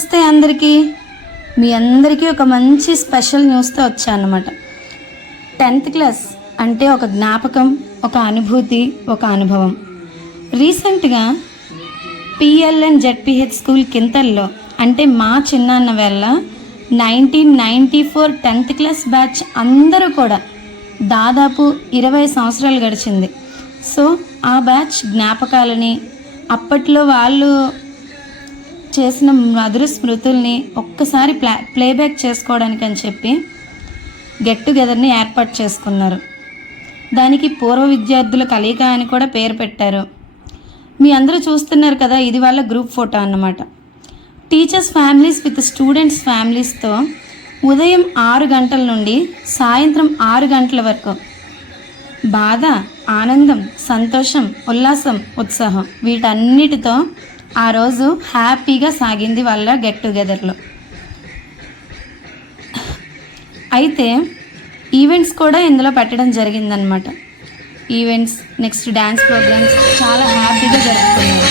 అందరికీ. మీ అందరికీ ఒక మంచి స్పెషల్ న్యూస్తో వచ్చానమాట. టెన్త్ క్లాస్ అంటే ఒక జ్ఞాపకం ఒక అనుభూతి ఒక అనుభవం. రీసెంట్గా పిఎల్ఎన్ జెడ్పిహెచ్ స్కూల్ కింతల్లో అంటే మా చిన్నాన్న వేళ nineteen ninety four tenth class batch అందరూ కూడా దాదాపు ఇరవై సంవత్సరాలు గడిచింది. సో ఆ బ్యాచ్ జ్ఞాపకాలని అప్పట్లో వాళ్ళు చేసిన మధుర స్మృతుల్ని ఒక్కసారి ప్లా ప్లేబ్యాక్ చేసుకోవడానికి అని చెప్పి గెట్ టుగెదర్ని ఏర్పాటు చేసుకున్నారు. దానికి పూర్వ విద్యార్థుల కలయిక అని కూడా పేరు పెట్టారు. మీ అందరూ చూస్తున్నారు కదా ఇది వాళ్ళ గ్రూప్ ఫోటో అన్నమాట. టీచర్స్ ఫ్యామిలీస్ విత్ స్టూడెంట్స్ ఫ్యామిలీస్తో ఉదయం ఆరు గంటల నుండి సాయంత్రం ఆరు గంటల వరకు బాధ ఆనందం సంతోషం ఉల్లాసం ఉత్సాహం వీటన్నిటితో ఆ రోజు హ్యాపీగా సాగింది వాళ్ళ గెట్ టుగెదర్లో. అయితే ఈవెంట్స్ కూడా ఇందులో పెట్టడం జరిగిందనమాట ఈవెంట్స్ నెక్స్ట్ డ్యాన్స్ ప్రోగ్రామ్స్ చాలా హ్యాపీగా జరుపుకున్నారు.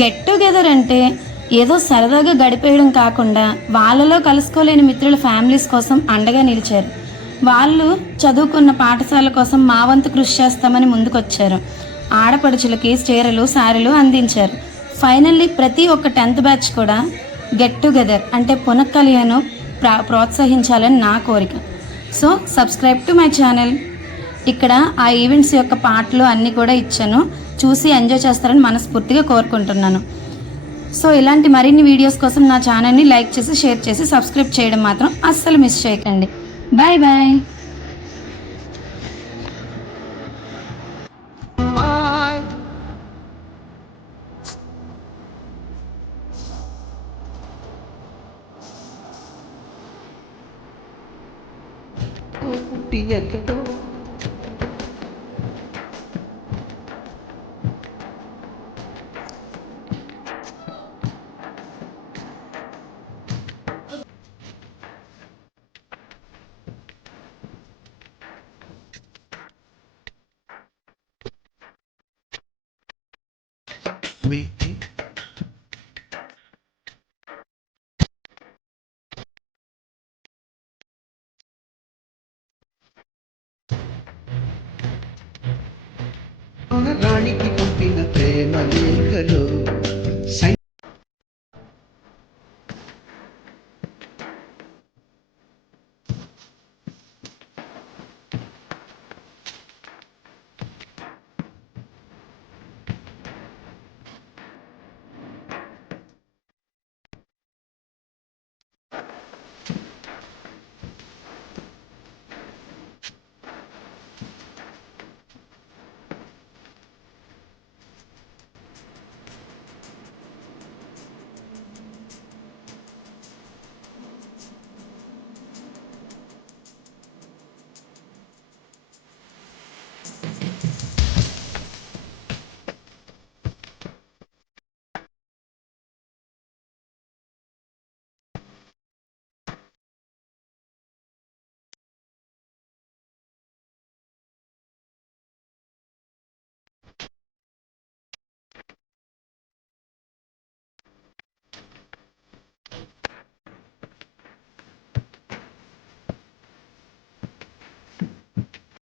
గెట్ టుగెదర్ అంటే ఏదో సరదాగా గడిపేయడం కాకుండా వాళ్ళలో కలుసుకోలేని మిత్రుల ఫ్యామిలీస్ కోసం అండగా నిలిచారు. వాళ్ళు చదువుకున్న పాఠశాల కోసం మా వంతు కృషి చేస్తామని ముందుకొచ్చారు. ఆడపడుచులకి చీరలు సారీలు అందించారు. ఫైనల్లీ ప్రతి ఒక్క టెన్త్ బ్యాచ్ కూడా గెట్ టుగెదర్ అంటే పునఃకలియను ప్రా ప్రోత్సహించాలని నా కోరిక. So subscribe to my channel ఇక్కడ ఆ ఈవెంట్స్ యొక్క పాటలు అన్నీ కూడా ఇచ్చాను. చూసి ఎంజాయ్ చేస్తారని మనస్ఫూర్తిగా కోరుకుంటున్నాను. సో ఇలాంటి మరిన్ని వీడియోస్ కోసం నా ఛానల్ని లైక్ చేసి షేర్ చేసి సబ్స్క్రైబ్ చేయడం మాత్రం అస్సలు మిస్ చేయకండి. Bye bye. waiting రాణికి పుట్టిన ప్రేమ లేఖలో